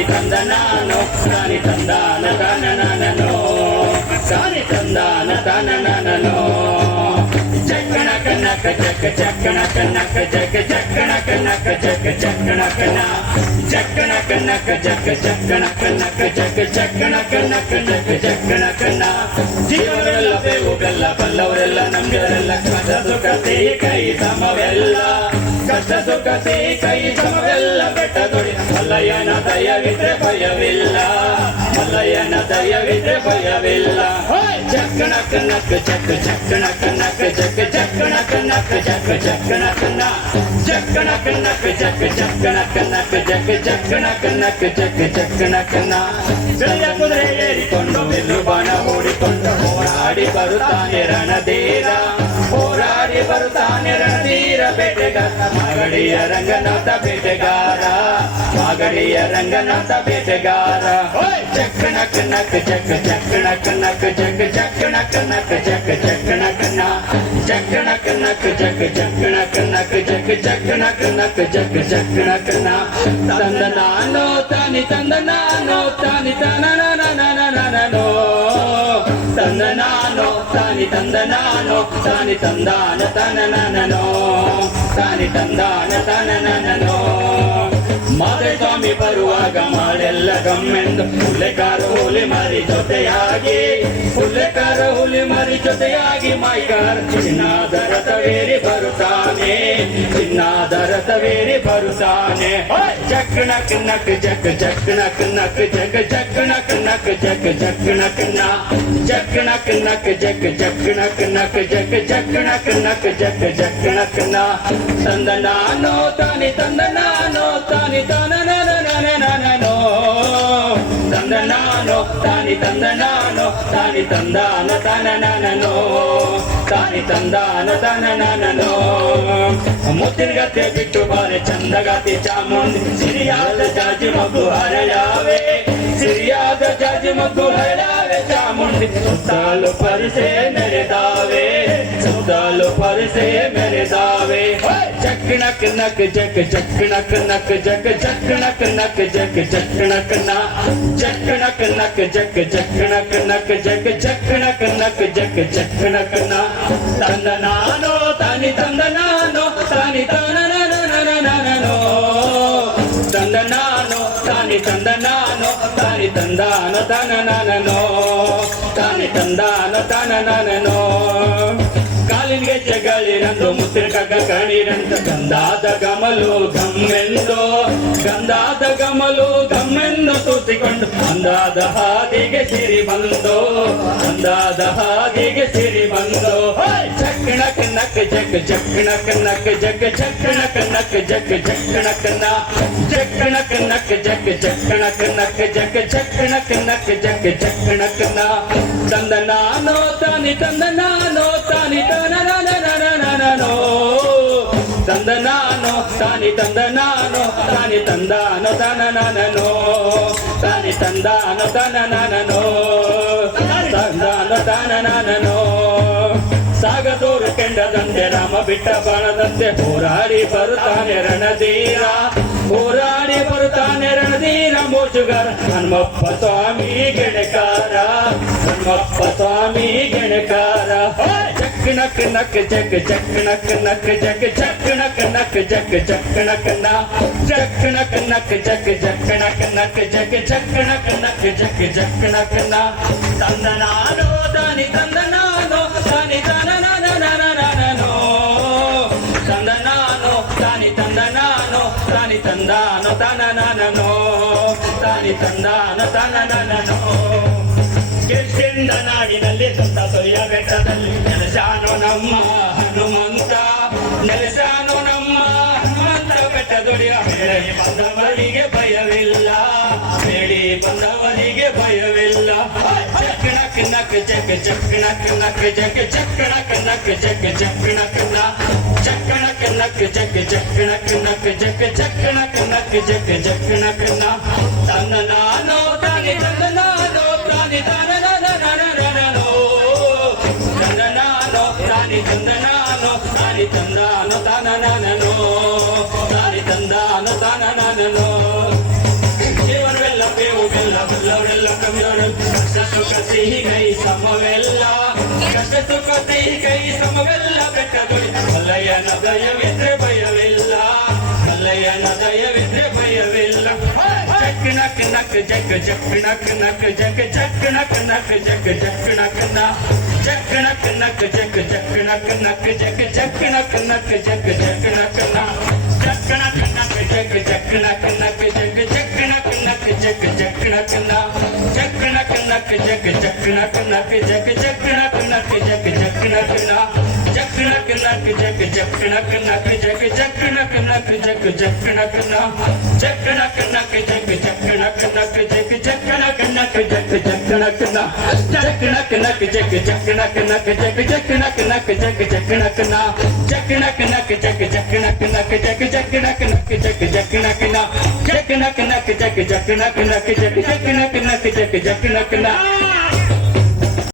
ತಾನಿ ತಂದನಾನೋ ತಾನಿ ತಂದಾನ ತನನನೋ ತಾನಿ ತಂದಾನ ತನನನೋ ಚಕ್ಕಣ ಕನಕ ಚಕ್ಕ ಚಕ್ಕಣ ಕನಕ ಜಗ ಚಕ್ಕಣ ಕನಕ ಜಗ ಚಕ್ಕಣ ಕನ ಚಕ್ಕಣ ಕನಕ ಜಗ ಚಕ್ಕಣ ಕನಕ ಜಗ ಚಕ್ಕಣ ಕನಕ ಜಗ ಚಕ್ಕಣ ಕನ ಜೀವನವೆಲ್ಲ ಬೇವು ಬೆಲ್ಲ ಬಲ್ಲವರೆಲ್ಲ ನಮ್ಗೆಲ್ಲ ಕಷ್ಟ ಸುಖತೆ ಕೈ ಸಮವೆಲ್ಲ ಕಷ್ಟ ಸುಖತೆ ಕೈ ಸಮವೆಲ್ಲ ಬೆಟ್ಟ ದೊಡಿ ಮಲ್ಲಯ್ಯನ ದಯವಿದ್ರೆ ಭಯವಿಲ್ಲ. ಮಲ್ಲಯ್ಯನ ದಯವಿದ್ರೆ ಭಯವಿಲ್ಲ. ಚಕ್ಕಣ ಕನಕ ಚಕ್ಕ ಚಕ್ಕಣ ಕನಕ ಚಕ್ಕ ಚಕ್ಕಣ ಕನಕ ಚಕ್ಕ ಚಕ್ಕಣ ಕನ್ನ ಚಕ್ಕಣ ಕನಕ ಚಕ್ಕ ಚಕ್ಕಣ ಕನಕ ಚಕ್ಕ ಚಕ್ಕಣ ಕನಕ ಚಕ್ಕ ಚಕ್ಕಣ ಕನ್ನ ಬೆಳೆಯ ಕುದುರೆ ಏರಿಕೊಂಡು ಬಿಲ್ಲು ಬಾಣ ಓಡಿಕೊಂಡು ಹೋರಾಡಿ ಬರುತ್ತಾನೆ ರಣಧೀರ. ಹೋರಾಡಿ ಬರುತ್ತಾನೆ ರಣಧೀರ ಬೇಟೆಗಾರ ಮಾಗಡಿಯ ರಂಗನಾಥ ಬೇಟೆಗಾರ ಮಾಗಡಿಯ ರಂಗನಾಥ ಬೇಟೆಗಾರ ಚಕ್ಕಣ ಕನಕ ಜಗ ಚಕ್ಕಣ ಕನಕ ಜಗ ಚಕ್ಕಣ ಕನಕ ಜಗ ಚಕ್ಕಣ ಕನ ಚಕ್ಕಣ ಕನಕ ಜಗ ಚಕ್ಕಣ ಕನಕ ಜಗ ಚಕ್ಕಣ ಕನಕ ಜಗ ಚಕ್ಕಣ ಕನ ತಂದ ನಾನು ತಾನಿ ತಂದ ನಾನು ತಾನಿ ತನನನನನನನೋ ತಂದ ನಾನು ತಾನಿ ತಂದ ನಾನು ತಾನಿ ತಂದಾನ ತನನನನೋ ತಾನಿ ತಂದಾನ ತನನನನೋ ಮಾಧಸ್ವಾಮಿ ಬರುವಾಗ ಮಾಡೆಲ್ಲ ಗಮ್ಮೆಂದು ಹುಲ್ಲೆಕಾರ ಹುಲಿ ಮರಿ ಜೊತೆಯಾಗಿ ಹುಲ್ಲೆಕಾರ ಹುಲಿ ಮರಿ ಜೊತೆಯಾಗಿ ಮೈಕಾರ ಚಿನ್ನಾದರ ತವೇರಿ ಬರುತ್ತಾನೆ. ना नादर सवेरे भरुसाने चक नक नक, जक जक, नक नक जक जक, नक नक, जक जक, नक, ना। चक नक नक, जक जक, नक नक, जक जक, नक नक, जक जक, नक, ना। संदना नो तानी तंदना नो तानी, तनना। ತಂದ ನಾನು ತಾನಿ ತಂದ ನಾನು ತಾನಿ ತಂದಾನ ತನನನನೋ ತಾನಿ ತಂದಾನ ತನನನನೋ ಮುತ್ತಿನಗತ್ತೆ ಬಿಟ್ಟು ಬಾರೆ ಚಂದಗತಿ ಚಾಮುಂಡಿ ಸಿರಿಯಾದ ಜಾಜಿ ಮಗು ಹರಯಾವೆ ಸಿರಿಯಾದ ಜಾಜಿ ಮಗು ಹರಯಾವೆ ಚಾಮುಂಡಿ ಸುತ್ತಾಲು ಪರಿಸೆ ಮೆರೆದಾವೆ ಸುತ್ತಾಲು ಪರಿಸೆ ಮೆರೆದಾವೆ चकनक नक जक चकनक नक जक चकनक नक जक चकनक ना चकनक नक जक चकनक नक जक चकनक नक जक चकनक ना तन नानो तनि तन नानो तनि तन नानो तन नानो तानि तन नानो तानि तंदान तन नानो नो तंदान तन नो ತಂದಾನ ತನನನನೋ ಕಾಲಿನ್ಗೆ ಜಗಳಿರಂದು ಮುತ್ತಿನ ಕಣಿರಂತ ಗಂಧಾದ ಗಮಲು ಗಮ್ಮೆಂದು ಗಂಧಾದ ಗಮಲು ಗಮ್ಮೆಂದು ತೂತಿಕೊಂಡು ಅಂದಾದ ಹಾದಿಗೆ ಸಿರಿ ಬಂದು ಅಂದಾದ ಹಾದಿಗೆ ಸಿರಿ ಬಂದು ಚಕ್ಕಣ ಕನ್ನಕ ಜಗ್ ಚಕ್ಕಣ ಕನ್ನಕ ಜಗ್ ಚಕ್ಕಣ ಕನ್ನಕ ಜಗ್ ಚಕ್ಕಣ ಕನ್ನ ಚಕ್ಕಣ ಕನ್ನಕ ಜಗ್ ಚಕ್ಕಣ ಕನ್ನಕ ಜಗ್ ಚಕ್ಕಣ ಕನ್ನಕ ಜಗ್ ಚಕ್ಕಣ ಕನ್ನ ತಂದ ನಾನು ತಾನಿ ತಂದ ತಂದ ನಾನು ತಾನಿ ತಂದ ನಾನು ತಾನಿ ತಂದಾನ ತನನನನೋ ತಾನಿ ತಂದಾನ ತನನನನೋ ತಂದಾನ ತನನನನೋ ಸಾಗದೋರು ಕೆಂಡದಂತೆ ರಾಮ ಬಿಟ್ಟ ಬಾಣದಂತೆ ಹೋರಾಡಿ ಬರುತ್ತಾನೆ ರಣಧೀರ ಹೋರಾಡಿ ಬರುತ್ತಾನೆ ರಣಧೀರ ಮೋಜುಗಾರ ಹನುಮಪ್ಪ ಸ್ವಾಮಿ ಗೆಣಕಾರ ಹನುಮಪ್ಪ ಸ್ವಾಮಿ ಗೆಣಕಾರ ಚಕ್ಕಣ ಕನಕ ಜಗ್ ಚಕ್ಕಣ ಕನಕ ಜಗ ಚಕ್ಕಣ ಕನಕ ಜಗ ಚಕ್ಕಣ ಕನ್ನ ಚಕ್ಕಣ ಕನಕ ಜಗ ಚಕ್ಕಣ ಕನಕ ಜಗ ಚಕ್ಕಣ ಕನಕ ಜಗ ಚಕ್ಕಣ ಕನ್ನ ತಂದ ನಾನು ತಾನಿ ತಂದ ನಾನು ತಾನಿ ತನನನನನನನೋ ತಂದನಾನೋ ತಾನಿ ತಂದನಾನೋ ತಾನಿ ತಂದಾನು ತನನನನೋ ತಾನಿ ತಂದಾನ ತನನನನೋ ಕೆಂದ ನಾಡಿನಲ್ಲಿ ಸಂತ ಸೊಯ್ಯ ಬೆಟ್ಟದಲ್ಲಿ ನೆಲೆಸಾನು ನಮ್ಮ ಹನುಮಂತ ನೆಲೆಸಾನು ನಮ್ಮ ಹನುಮಂತ ಬೆಟ್ಟದೊಡೆಯ ಹೇಳಿ ಬಂದವರಿಗೆ ಭಯವಿಲ್ಲ ಹೇಳಿ ಬಂದವರಿಗೆ ಭಯವಿಲ್ಲ ಚಕ್ಕಣ ಕನಕ ಜಗ ಚಕ್ಕಣ ಕನಕ ಜಗ ಚಕ್ಕಣ ಕನಕ ಜಗ ಚಕ್ಕಣ ಕಿನ್ನ ಚಕ್ಕಣ ಕನಕ ಜಗ ಚಕ್ಕಣ ಕನಕ ಜಗ ಚಕ್ಕಣ ಕನಕ ಜಗ ಚಕ್ಕಣ ಕನ ತನ್ನ ನಾನು తనననో దారి తందాన తనననో జీవన వెళ్ళ పేవు వెళ్ళ వెళ్ళ వెళ్ళ కమ్యాడు కష్ట సుఖ సిహిగై సమవెల్ల కష్ట సుఖ సిహిగై సమవెల్ల పెట్టదొడి వల్లయన దయ మిత్రపై नक नक जग जक नक नक जग जक नक नक जग जक नक ना जक नक नक जग जक नक नक जग जक नक नक जग जक नक ना जक नक नक जग जक नक नक जग जक नक नक जग जक नक ना जक नक नक जग जक नक नक जग जक नक नक जग जक नक ना जक नक नक जग जक नक नक जग जक नक नक जग जक नक ना जक नक नक जग जक जक नक नक जक जक नक नक जक जक नक ना जक नक नक जक जक नक नक जक जक नक नक जक जक नक ना जक नक नक जक जक नक नक जक जक नक नक जक जक नक ना